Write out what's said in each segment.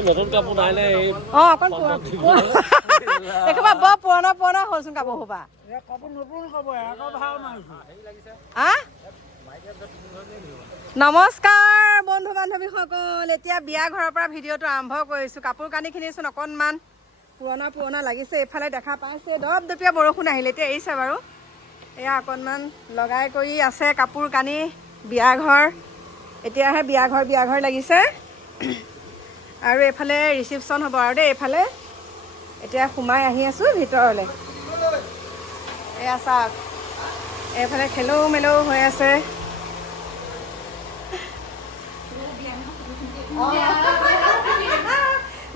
নতুন কাপোৰ নাই নে এই অঁ অকণ একেবাৰে বৰ পুৰণা পুৰণা হ'লচোন কাপোৰ সোপা নমস্কাৰ বন্ধু বান্ধৱীসকল এতিয়া বিয়া ঘৰৰ পৰা ভিডিঅ'টো আৰম্ভ কৰিছোঁ কাপোৰ কানিখিনিচোন অকণমান পুৰণা পুৰণা লাগিছে এইফালে দেখা পাইছে দপ দপীয়া বৰষুণ আহিলে এতিয়া এৰিছে বাৰু এয়া অকণমান লগাই কৰি আছে কাপোৰ কানি বিয়া ঘৰ এতিয়াহে বিয়া ঘৰ বিয়া ঘৰ লাগিছে আৰু এইফালে ৰিচিপশ্যন হ'ব আৰু দেই এইফালে। এতিয়া সোমাই আহি আছোঁ ভিতৰলৈ। এয়া চাওক এইফালে খেলৌ মেলৌ হৈ আছে।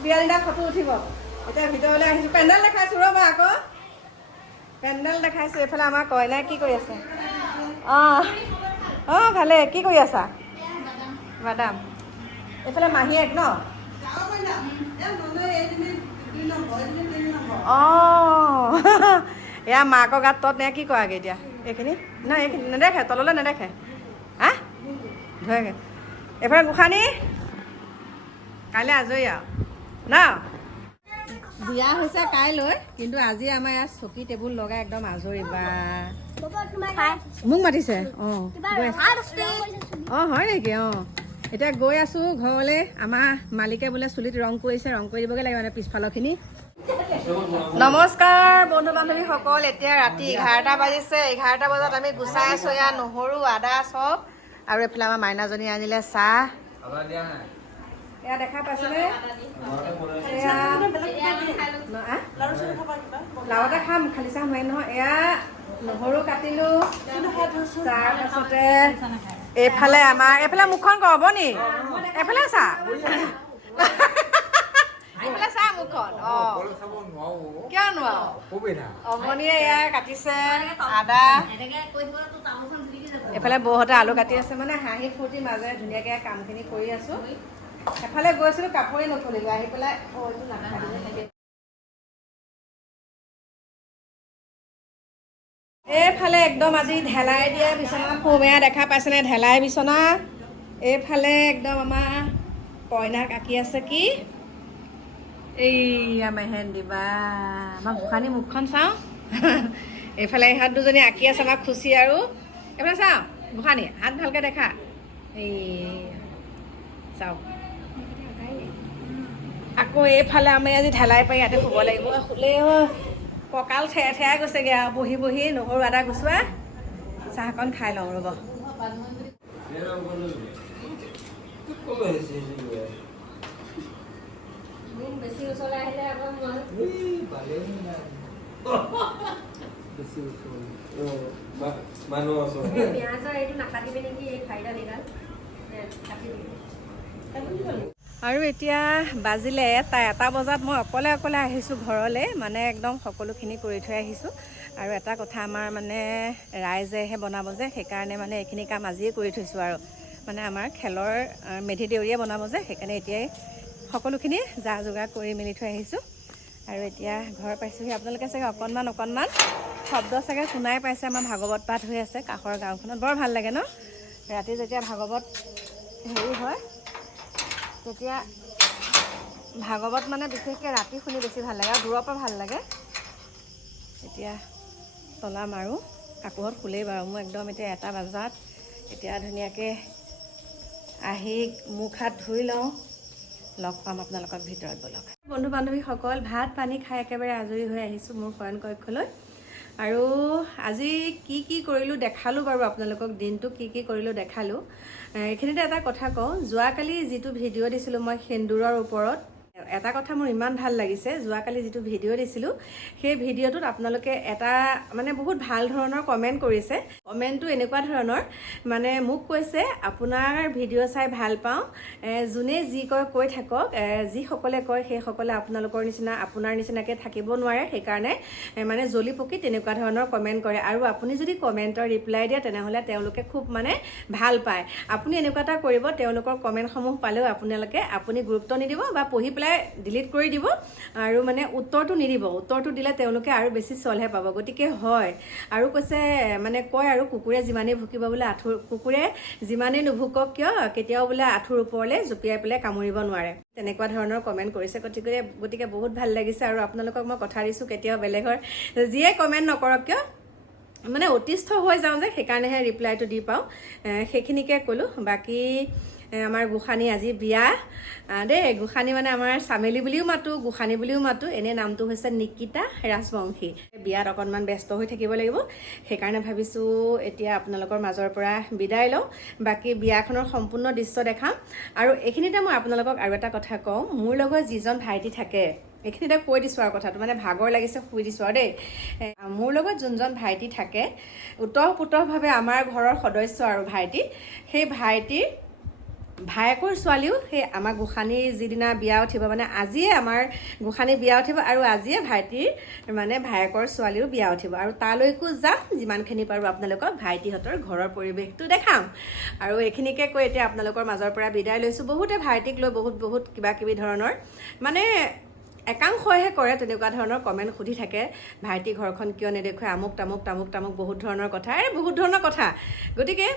বিয়া দিনা ফটো উঠিব। এতিয়া ভিতৰলৈ আহিছোঁ। পেণ্ডেল দেখাইছোঁ ৰ'বা আকৌ। পেণ্ডেল দেখাইছোঁ এইফালে আমাৰ কইনাই কি কৰি আছে? অঁ। অঁ ভালে। কি কৰি আছা? মাদাম এইফালে মাহীয়েক ন? অঁ এয়া মাকৰ গাত তত নে কি কৰাগে এতিয়া? এইখিনি? নাই এইখিনি নেদেখে তললৈ নেদেখে। হা? ধৰেগে। এইফালে গোসানী কাইলৈ আজৰি আৰু। ন? বিয়া হৈছে কাইলৈ কিন্তু আজি আমাৰ ইয়াত চকী টেবুল লগাই একদম আজৰি বা। মোক মাতিছে। অঁ অঁ হয় নেকি? অঁ। এতিয়া গৈ আছোঁ ঘৰলৈ। আমাৰ মালিকে বোলে চুলিত ৰং কৰিছে ৰং কৰি দিবগৈ লাগে মানে পিছফালৰখিনি। নমস্কাৰ বন্ধু বান্ধৱীসকল এতিয়া ৰাতি এঘাৰটা বাজিছে। এঘাৰটা বজাত আমি গুচাই আছোঁ এয়া নহৰু আদা চব। আৰু এইফালে আমাৰ মাইনাজনী আনিলে চাহ। এয়া দেখা পাইছেনে? এয়া ন- আ? লাও এটা খাম খালি চাহ নোৱাৰি নহয়। এয়া নহৰু কাটিলো। তাৰপাছতে এইফালে আমাৰ এইফালে মুখখন কৰব নি এইফালে চা। এইফালে চা মুখখন, অ। কিয় নোৱাৰো? অমনিয়ে এয়া কাটিছে, আদা। এইফালে বৌহঁতে আলু কাটি আছে মানে হাঁহি ফূৰ্তি মাজেৰে ধুনীয়াকৈ কামখিনি কৰি আছো। এফালে গৈছিলো কাপোৰে নথলিলো, আহি পেলাই এইফালে একদম আজি ঢেলাই দিয়া বিচনা সোমেয়া দেখা পাইছেনে? ঢেলাই বিচনা এইফালে একদম আমাৰ কইনাক আঁকি আছে কি? এইয়া মেহেন্দি বা আমাৰ গোসানী মুখখন চাওঁ। এইফালে ইহঁত দুজনী আঁকি আছে আমাৰ খুচি আৰু। এইফালে চাওঁ গোসানী হাত ভালকৈ দেখা। এই চাওক আকৌ এইফালে আমি আজি ঢেলাই পাৰি ইয়াতে শুব লাগিব। শুলে কঁকাল ঠেৰ ঠেৰাই গৈছেগৈ আৰু বহি বহি নহৰু আদা গুচোৱা চাহকণ খাই লওঁ ৰ'ব। বেছি ওচৰলৈ আহিলে আকৌ মই। মানুহ আছে পিঁয়াজৰ এইটো নাকাটিবি নেকি? এই ফাইডাল এইডাল এ, আৰু এতিয়া বাজিলে এটা বজাত মই অকলে অকলে আহিছোঁ ঘৰলৈ মানে একদম সকলোখিনি কৰি থৈ আহিছোঁ। আৰু এটা কথা আমাৰ মানে ৰাইজেহে বনাব যে সেইকাৰণে মানে এইখিনি কাম আজিয়ে কৰি থৈছোঁ আৰু। মানে আমাৰ খেলৰ মেধি দেউৰীয়ে বনাব যে সেইকাৰণে এতিয়াই সকলোখিনি যা যোগাৰ কৰি মেলি থৈ আহিছোঁ। আৰু এতিয়া ঘৰ পাইছোঁহি আপোনালোকে চাগে অকণমান অকণমান। শব্দ চাগে শুনাই পাইছে আমাৰ ভাগৱত পাঠ হৈ আছে। কাষৰ গাঁওখনত বৰ ভাল লাগে ন? ৰাতি যেতিয়া ভাগৱত হেৰি হয় তেতিয়া ভাগৱত মানে বিশেষকৈ ৰাতি শুনি বেছি ভাল লাগে আৰু দূৰৰ পৰা ভাল লাগে। এতিয়া তলা মাৰোঁ কাকোহত শুলেই বাৰু মোৰ একদম এতিয়া এটা বজাত এতিয়া ধুনীয়াকৈ আহি মুখ হাত ধুই লওঁ লগ পাম আপোনালোকক ভিতৰত বলক। বন্ধু বান্ধৱীসকল ভাত পানী খাই একেবাৰে আজৰি হৈ আহিছোঁ মোৰ শয়ন কক্ষলৈ। আৰু আজি কি কি কৰিলোঁ দেখালোঁ বাৰু আপোনালোকক দিনটো কি কি কৰিলোঁ দেখালোঁ। এইখিনিতে এটা কথা কওঁ যোৱাকালি যিটো ভিডিঅ' দিছিলোঁ মই সেন্দুৰৰ ওপৰত এটা কথা মোৰ ইমান ভাল লাগিছে যোৱাকালি যিটো ভিডিঅ' দিছিলোঁ সেই ভিডিঅ'টোত আপোনালোকে এটা মানে বহুত ভাল ধৰণৰ কমেণ্ট কৰিছে। কমেণ্টটো এনেকুৱা ধৰণৰ মানে মোক কৈছে আপোনাৰ ভিডিঅ' চাই ভাল পাওঁ যোনে যি কয় কৈ থাকক যিসকলে কয় সেইসকলে আপোনালোকৰ নিচিনা আপোনাৰ নিচিনাকৈ থাকিব নোৱাৰে সেইকাৰণে মানে জ্বলি পকি তেনেকুৱা ধৰণৰ কমেণ্ট কৰে। আৰু আপুনি যদি কমেণ্টৰ ৰিপ্লাই দিয়ে তেনেহ'লে তেওঁলোকে খুব মানে ভাল পায়। আপুনি এনেকুৱা এটা কৰিব তেওঁলোকৰ কমেণ্টসমূহ পালেও আপোনালোকে আপুনি গুৰুত্ব নিদিব বা পঢ়ি পেলাই ডিলিট কৰি দিব আৰু মানে উত্তৰটো নিদিব। উত্তৰটো দিলে তেওঁলোকে আৰু বেছি চলহে পাব। গতিকে হয় আৰু কৈছে মানে কয় আৰু কুকুৰে যিমানেই ভুকিব বোলে আঁঠুৰ কুকুৰে যিমানেই নুভুকক কিয় কেতিয়াও বোলে আঁঠুৰ ওপৰলৈ জঁপিয়াই পেলাই কামুৰিব নোৱাৰে। তেনেকুৱা ধৰণৰ কমেণ্ট কৰিছে। গতিকে গতিকে বহুত ভাল লাগিছে আৰু আপোনালোকক মই কথা দিছোঁ কেতিয়াও বেলেগৰ। যিয়ে কমেণ্ট নকৰক কিয় মানে অতিষ্ঠ হৈ যাওঁ যে সেইকাৰণেহে ৰিপ্লাইটো দি পাওঁ। সেইখিনিকে ক'লোঁ। বাকী আমাৰ গোসানী আজি বিয়া। দেই গোসানী মানে আমাৰ চামেলি বুলিও মাতোঁ গোসানী বুলিও মাতোঁ। এনেই নামটো হৈছে নিকিতা ৰাজবংশী। বিয়াত অকণমান ব্যস্ত হৈ থাকিব লাগিব। সেইকাৰণে ভাবিছোঁ এতিয়া আপোনালোকৰ মাজৰ পৰা বিদায় লওঁ। বাকী বিয়াখনৰ সম্পূৰ্ণ দৃশ্য দেখাম। আৰু এইখিনিতে মই আপোনালোকক আৰু এটা কথা কওঁ। মোৰ লগত যিজন ভাইটি থাকে এইখিনিতে কৈ দিছোঁ আৰু কথাটো মানে ভাগৰ লাগিছে শুই দিছোঁ আৰু দেই। মোৰ লগত যোনজন ভাইটি থাকে ওতঃপ্ৰোতভাৱে আমাৰ ঘৰৰ সদস্য আৰু ভাইটি সেই ভাইটিৰ ভায়েকৰ ছোৱালীও সেই আমাৰ গোসানীৰ যিদিনা বিয়া উঠিব মানে আজিয়ে আমাৰ গোসানী বিয়া উঠিব আৰু আজিয়ে ভাইটিৰ মানে ভায়েকৰ ছোৱালীও বিয়া উঠিব। আৰু তালৈকো যাম যিমানখিনি পাৰোঁ আপোনালোকক ভাইটিহঁতৰ ঘৰৰ পৰিৱেশটো দেখাম। আৰু এইখিনিকে কৈ এতিয়া আপোনালোকৰ মাজৰ পৰা বিদায় লৈছোঁ। বহুতে ভাইটিক লৈ বহুত বহুত কিবা কিবি ধৰণৰ মানে একাংশইহে কৰে তেনেকুৱা ধৰণৰ কমেণ্ট সুধি থাকে। ভাইটি ঘৰখন কিয় নেদেখুৱাই? আমুক তামুক তামুক তামুক বহুত ধৰণৰ কথা। এই বহুত ধৰণৰ কথা। গতিকে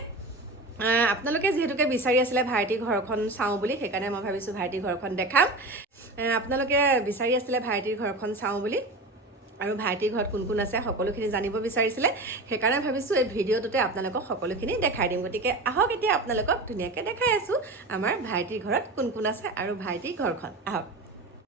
আপোনালোকে যিহেতুকে বিচাৰি আছিলে ভাইটিৰ ঘৰখন চাওঁ বুলি সেইকাৰণে মই ভাবিছোঁ ভাইটিৰ ঘৰখন দেখাম। আপোনালোকে বিচাৰি আছিলে ভাইটিৰ ঘৰখন চাওঁ বুলি। আৰু ভাইটিৰ ঘৰত কোন কোন আছে সকলোখিনি জানিব বিচাৰিছিলে। সেইকাৰণে ভাবিছোঁ এই ভিডিঅ'টোতে আপোনালোকক সকলোখিনি দেখাই দিম। গতিকে আহক এতিয়া আপোনালোকক ধুনীয়াকৈ দেখাই আছোঁ। আমাৰ ভাইটিৰ ঘৰত কোন কোন আছে আৰু ভাইটিৰ ঘৰখন। আহক।